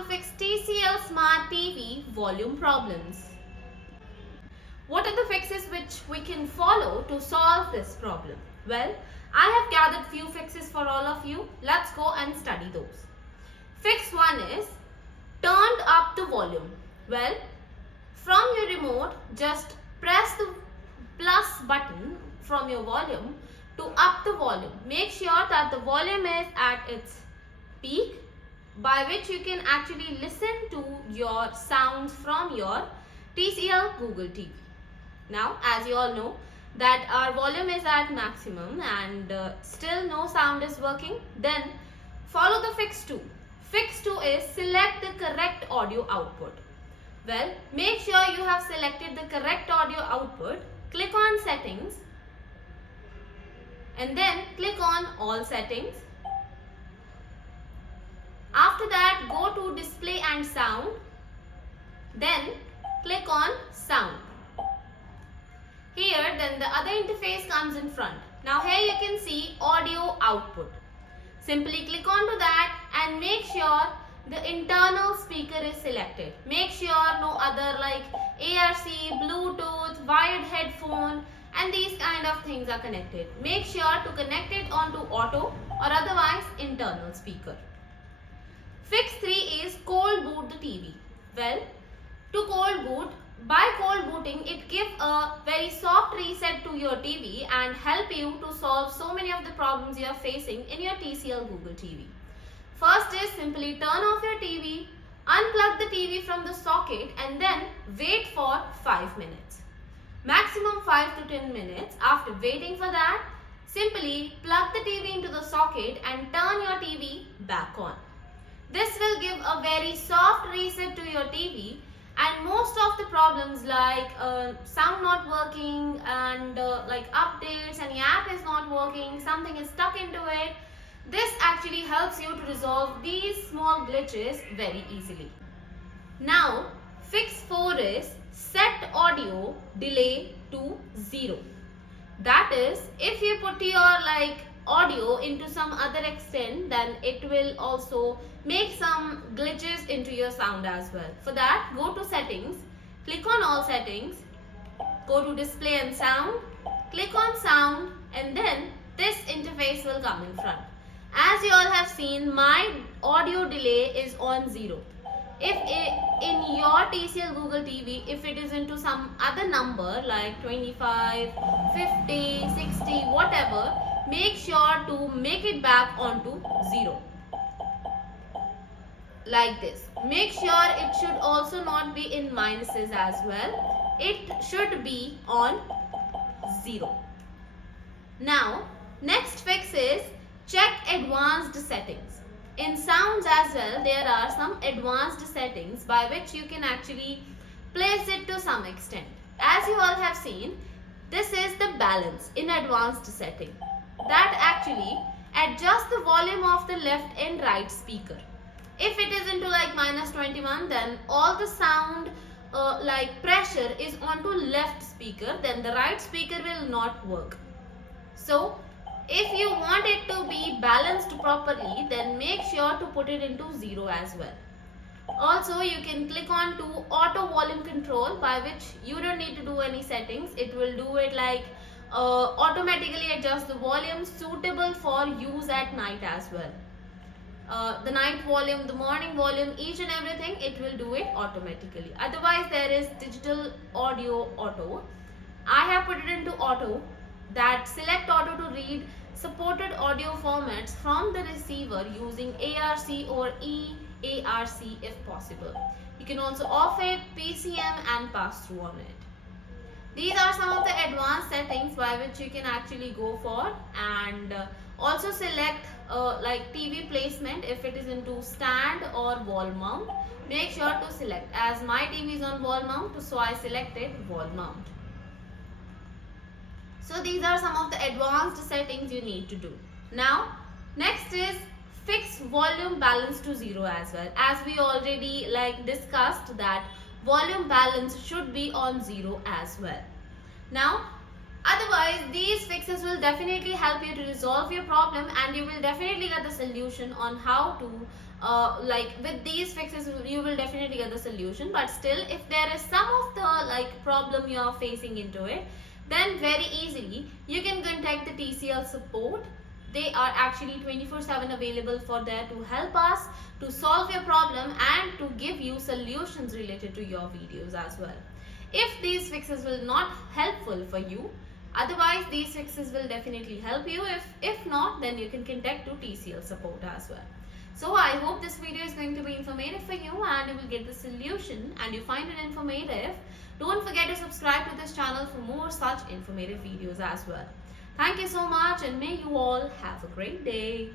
to fix TCL Smart TV volume problems. What are the fixes which we can follow to solve this problem? Well, I have gathered few fixes for all of you. Let's go and study those. Fix 1 is turned up the volume. Well, from your remote, just press the plus button from your volume to up the volume. Make sure that the volume is at its peak, by which you can actually listen to your sounds from your TCL Google TV. Now, as you all know that our volume is at maximum and still no sound is working, then follow the fix 2. Fix 2 is select the correct audio output. Well, make sure you have selected the correct audio output. Click on settings and then click on all settings. After that, go to display and sound. Then click on sound. Here, then the other interface comes in front. Now here you can see audio output. Simply click onto that and make sure the internal speaker is selected. Make sure no other like ARC, Bluetooth, wired headphone and these kind of things are connected. Make sure to connect it onto auto or otherwise internal speaker. Fix 3 is cold boot the TV. Well, to cold boot, by cold booting, it gives a very soft reset to your TV and help you to solve so many of the problems you are facing in your TCL Google TV. First is simply turn off your TV, unplug the TV from the socket and then wait for 5 minutes. Maximum 5 to 10 minutes. After waiting for that, simply plug the TV into the socket and turn your TV back on. This will give a very soft reset to your TV. And most of the problems like sound not working and like updates, any app is not working, something is stuck into it. This actually helps you to resolve these small glitches very easily. Now, fix 4 is set audio delay to 0. That is, if you put your like audio into some other extent, then it will also make some glitches into your sound as well. For that, go to settings, click on all settings, go to display and sound, click on sound and then this interface will come in front. As you all have seen, my audio delay is on 0. If in your TCL Google TV, if it is into some other number like 25, 50, 60, whatever, make sure to make it back onto 0. Like this. Make sure it should also not be in minuses as well. It should be on 0. Now, next fix is check advanced settings. In sounds as well, there are some advanced settings by which you can actually place it to some extent. As you all have seen, this is the balance in advanced setting. That actually adjusts the volume of the left and right speaker. If it is into like -21, then all the sound like pressure is onto left speaker, then the right speaker will not work. So, if you want it to be balanced properly, then make sure to put it into 0 as well. Also, you can click on to auto volume control, by which you don't need to do any settings. It will do it like automatically adjust the volume suitable for use at night as well. The night volume, the morning volume, each and everything, it will do it automatically. Otherwise, there is digital audio auto. I have put it into auto, that select auto to read supported audio formats from the receiver using ARC or EARC if possible. You can also off it, PCM and pass through on it. These are some of the advanced settings by which you can actually go for, and also select like TV placement if it is into stand or wall mount. Make sure to select, as my TV is on wall mount, so I selected wall mount. So these are some of the advanced settings you need to do. Now, next is fix volume balance to 0 as well. As we already like discussed that volume balance should be on 0 as well. Now, Otherwise, these fixes will definitely help you to resolve your problem, and you will definitely get the solution on how to with these fixes you will definitely get the solution. But still, if there is some of the problem you are facing into it, then very easily you can contact the TCL support. They are actually 24/7 available for there to help us to solve your problem and to give you solutions related to your videos as well. If these fixes will not helpful for you, otherwise these fixes will definitely help you. If not, then you can contact to TCL support as well. So I hope this video is going to be informative for you and you will get the solution and you find it informative. Don't forget to subscribe to this channel for more such informative videos as well. Thank you so much and may you all have a great day.